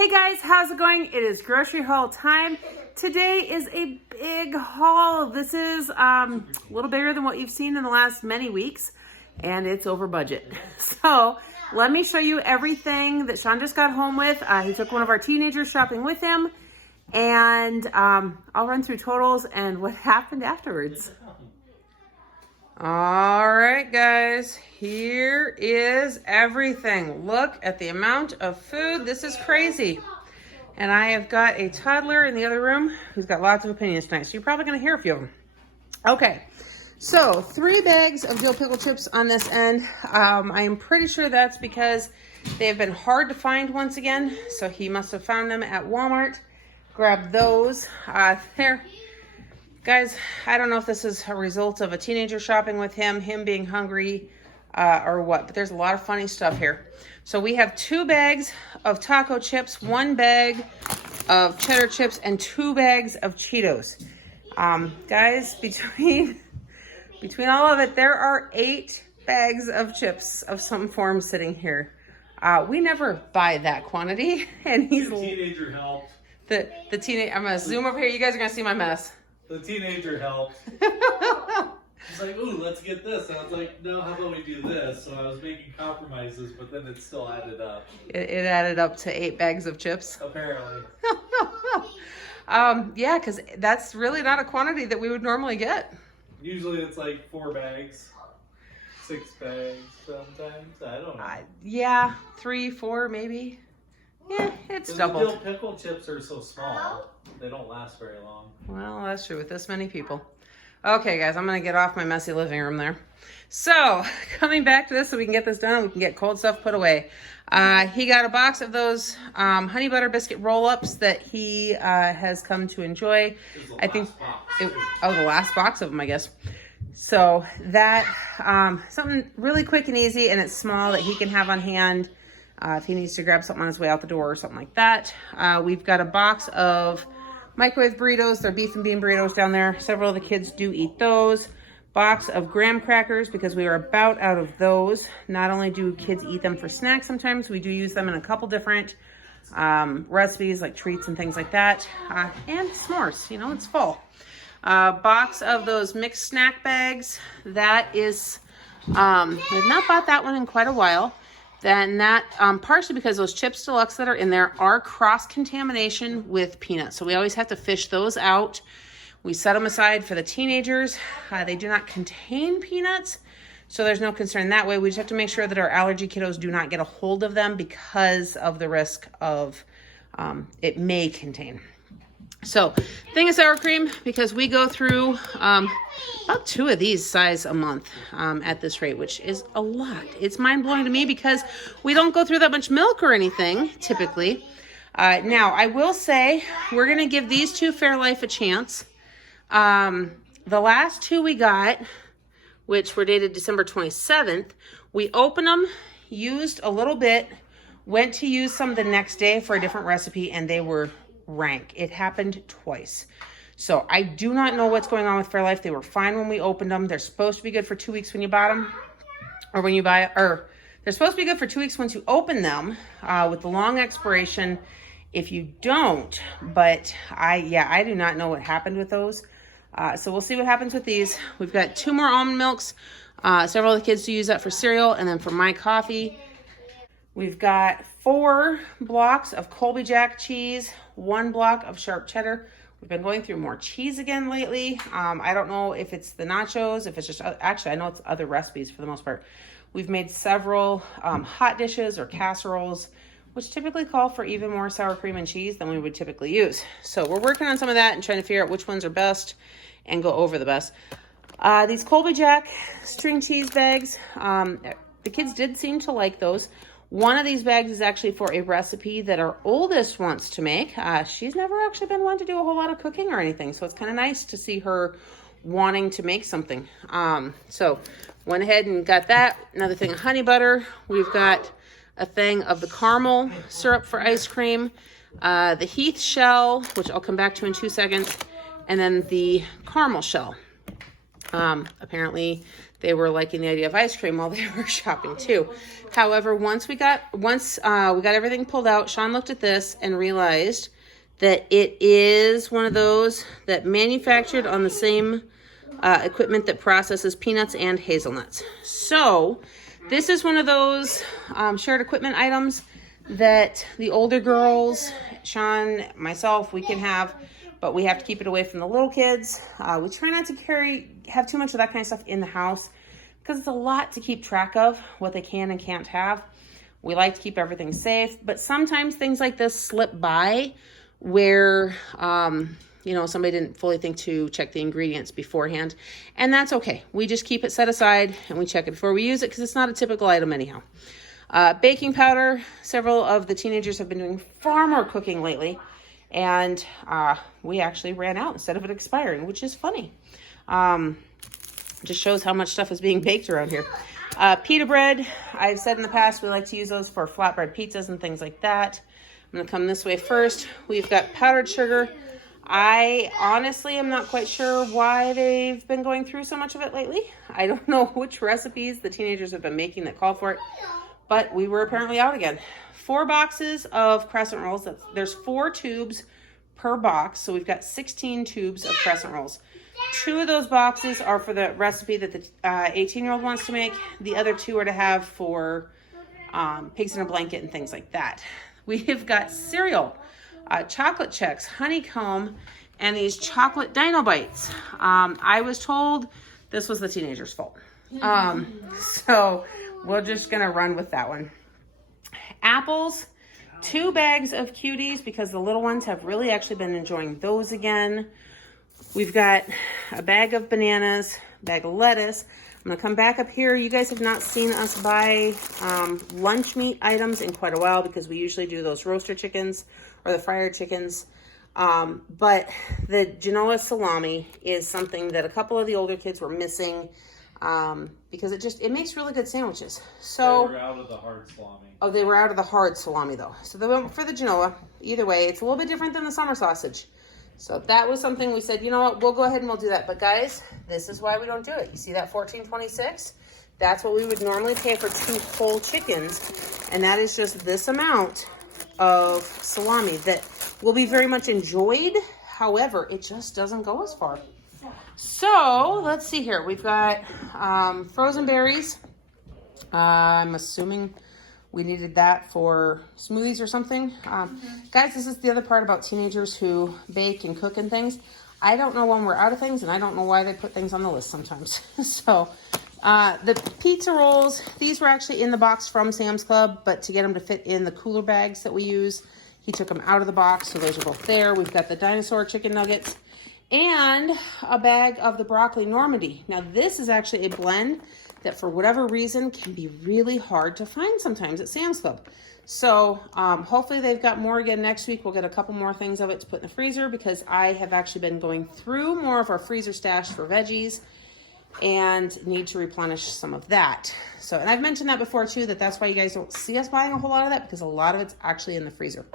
Hey guys, how's it going? It is grocery haul time. Today is a big haul. This is a little bigger than what you've seen in the last many weeks, and it's over budget. So let me show you everything that Shawn just got home with. He took one of our teenagers shopping with him, and I'll run through totals and what happened afterwards. All right, guys, here is everything. Look at the amount of food. This is crazy. And I have got a toddler in the other room who's got lots of opinions tonight, so you're probably going to hear a few of them. Okay, so 3 bags of dill pickle chips on this end. I am pretty sure that's because they have been hard to find once again, so he must have found them at Walmart. Grab those. There. Guys, I don't know if this is a result of a teenager shopping with him being hungry, or what, but there's a lot of funny stuff here. So we have 2 bags of taco chips, 1 bag of cheddar chips, and 2 bags of Cheetos. Guys, between all of it, there are 8 bags of chips of some form sitting here. We never buy that quantity, and he's... The teenager helped. The teenager, I'm gonna zoom over here, you guys are gonna see my mess. The teenager helped. He's like, ooh, let's get this. And I was like, no, how about we do this? So I was making compromises, but then it still added up. It added up to 8 bags of chips. Apparently. Yeah, because that's really not a quantity that we would normally get. Usually it's like 4 bags, 6 bags sometimes. I don't know. Yeah, 3, 4 maybe. Yeah, it's doubled. The dill pickle chips are so small, they don't last very long. Well, that's true with this many people. Okay, guys, I'm going to get off my messy living room there. So, coming back to this so we can get this done, we can get cold stuff put away. He got a box of those honey butter biscuit roll-ups that he has come to enjoy. I think the last box of them, I guess. So, that, something really quick and easy, and it's small that he can have on hand. If he needs to grab something on his way out the door or something like that. We've got a box of microwave burritos. They're beef and bean burritos down there. Several of the kids do eat those. Box of graham crackers because we are about out of those. Not only do kids eat them for snacks sometimes, we do use them in a couple different recipes like treats and thing like that. And s'mores, you know, it's fall. Box of those mixed snack bags. That is, we've not bought that one in quite a while. Then that, partially because those Chips Deluxe that are in there are cross-contamination with peanuts. So we always have to fish those out. We set them aside for the teenagers. They do not contain peanuts, so there's no concern that way. We just have to make sure that our allergy kiddos do not get a hold of them because of the risk of it may contain. So, thing of sour cream, because we go through about 2 of these size a month at this rate, which is a lot. It's mind-blowing to me because we don't go through that much milk or anything, typically. Now, I will say, we're going to give these 2 Fairlife a chance. The last 2 we got, which were dated December 27th, we opened them, used a little bit, went to use some the next day for a different recipe, and they were rank. It happened twice. So I do not know what's going on with Fairlife. They were fine when we opened them. They're supposed to be good for 2 weeks when you bought them, or when you buy it, or they're supposed to be good for 2 weeks once you open them, with the long expiration if you don't. But I do not know what happened with those. So we'll see what happens with these. We've got 2 more almond milks. Several of the kids do use that for cereal, and then for my coffee. We've got 4 blocks of Colby Jack cheese, 1 block of sharp cheddar. We've been going through more cheese again lately. I don't know if it's the nachos, if it's just, actually I know it's other recipes for the most part. We've made several hot dishes or casseroles, which typically call for even more sour cream and cheese than we would typically use. So we're working on some of that and trying to figure out which ones are best and go over the best. These Colby Jack string cheese bags, the kids did seem to like those. One of these bags is actually for a recipe that our oldest wants to make. She's never actually been one to do a whole lot of cooking or anything, so it's kind of nice to see her wanting to make something. So went ahead and got that. Another thing of honey butter. We've got a thing of the caramel syrup for ice cream, the Heath shell, which I'll come back to in 2 seconds, and then the caramel shell. Apparently they were liking the idea of ice cream while they were shopping too. However, once we got everything pulled out, Shawn looked at this and realized that it is one of those that manufactured on the same equipment that processes peanuts and hazelnuts. So this is one of those shared equipment items that the older girls, Shawn, myself, we can have, but we have to keep it away from the little kids. We try not to have too much of that kind of stuff in the house because it's a lot to keep track of what they can and can't have. We like to keep everything safe, but sometimes things like this slip by where, somebody didn't fully think to check the ingredients beforehand, and that's okay. We just keep it set aside and we check it before we use it because it's not a typical item anyhow. Baking powder, several of the teenagers have been doing far more cooking lately, and we actually ran out instead of it expiring, which is funny. Just shows how much stuff is being baked around here. Pita bread, I've said in the past we like to use those for flatbread pizzas and things like that. I'm going to come this way first. We've got powdered sugar. I honestly am not quite sure why they've been going through so much of it lately. I don't know which recipes the teenagers have been making that call for it, but we were apparently out again. 4 boxes of crescent rolls. There's 4 tubes per box, so we've got 16 tubes of crescent rolls. 2 of those boxes are for the recipe that the 18-year-old wants to make. The other 2 are to have for pigs in a blanket and things like that. We've got cereal, chocolate checks, honeycomb, and these chocolate dino bites. I was told this was the teenagers' fault. So we're just going to run with that one. Apples, 2 bags of cuties because the little ones have really actually been enjoying those again. We've got a bag of bananas, bag of lettuce. I'm going to come back up here. You guys have not seen us buy lunch meat items in quite a while because we usually do those roaster chickens or the fryer chickens. But the Genoa salami is something that a couple of the older kids were missing because it makes really good sandwiches. So they were out of the hard salami. Oh, they were out of the hard salami though. So they went for the Genoa. Either way, it's a little bit different than the summer sausage. So that was something we said, you know what, we'll go ahead and we'll do that. But guys, this is why we don't do it. You see that $14.26? That's what we would normally pay for 2 whole chickens. And that is just this amount of salami that will be very much enjoyed. However, it just doesn't go as far. So let's see here. We've got frozen berries. I'm assuming we needed that for smoothies or something. Guys, this is the other part about teenagers who bake and cook and things. I don't know when we're out of things, and I don't know why they put things on the list sometimes. So the pizza rolls, these were actually in the box from Sam's Club, but to get them to fit in the cooler bags that we use, he took them out of the box, so those are both there. We've got the dinosaur chicken nuggets and a bag of the broccoli Normandy. Now, this is actually a blend that for whatever reason can be really hard to find sometimes at Sam's Club. So hopefully they've got more again next week. We'll get a couple more things of it to put in the freezer because I have actually been going through more of our freezer stash for veggies and need to replenish some of that. So, and I've mentioned that before too, that's why you guys don't see us buying a whole lot of that because a lot of it's actually in the freezer.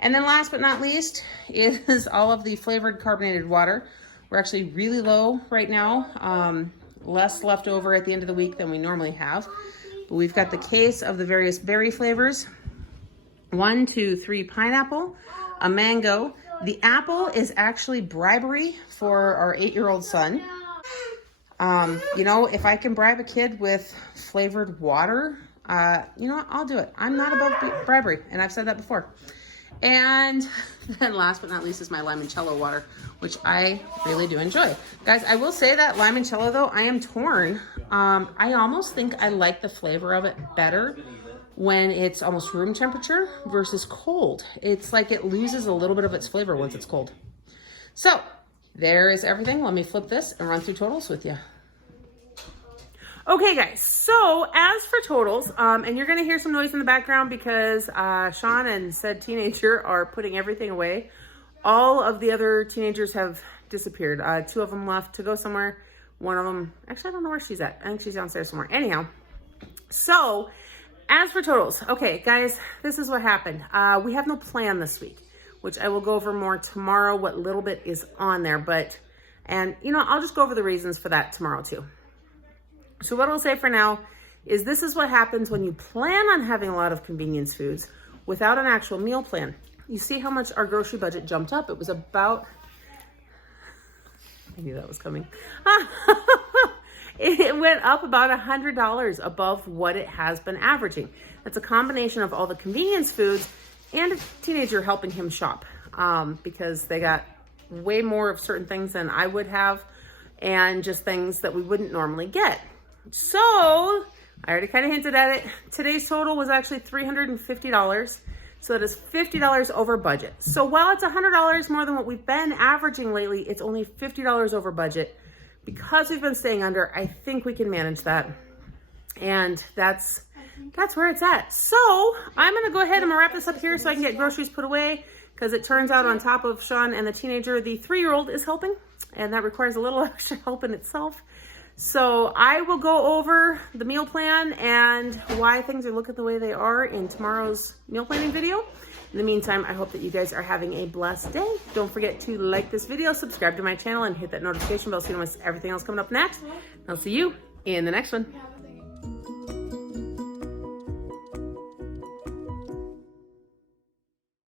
And then last but not least is all of the flavored carbonated water. We're actually really low right now. Less left over at the end of the week than we normally have. But we've got the case of the various berry flavors. 1, 2, 3 pineapple, a mango. The apple is actually bribery for our 8-year-old son. If I can bribe a kid with flavored water, I'll do it. I'm not above bribery, and I've said that before. And then last but not least is my limoncello water, which I really do enjoy. Guys, I will say that limoncello, though, I am torn. I almost think I like the flavor of it better when it's almost room temperature versus cold. It's like it loses a little bit of its flavor once it's cold. So there is everything. Let me flip this and run through totals with you. Okay, guys, so as for totals, and you're going to hear some noise in the background because Shawn and said teenager are putting everything away. All of the other teenagers have disappeared. 2 of them left to go somewhere. One of them, actually, I don't know where she's at. I think she's downstairs somewhere. Anyhow, so as for totals, okay, guys, this is what happened. We have no plan this week, which I will go over more tomorrow, what little bit is on there, but And, you know, I'll just go over the reasons for that tomorrow too. So what I'll say for now is this is what happens when you plan on having a lot of convenience foods without an actual meal plan. You see how much our grocery budget jumped up. It was about, I knew that was coming. It went up about $100 above what it has been averaging. That's a combination of all the convenience foods and a teenager helping him shop because they got way more of certain things than I would have and just things that we wouldn't normally get. So I already kind of hinted at it. Today's total was actually $350. So that is $50 over budget. So while it's $100 more than what we've been averaging lately, it's only $50 over budget. Because we've been staying under, I think we can manage that. And that's where it's at. So I'm gonna go ahead and wrap this up here so I can get groceries put away, because it turns out on top of Shawn and the teenager, the 3-year-old is helping, and that requires a little extra help in itself. So I will go over the meal plan and why things are looking the way they are in tomorrow's meal planning video. In the meantime, I hope that you guys are having a blessed day. Don't forget to like this video, subscribe to my channel, and hit that notification bell so you don't miss everything else coming up next. I'll see you in the next one.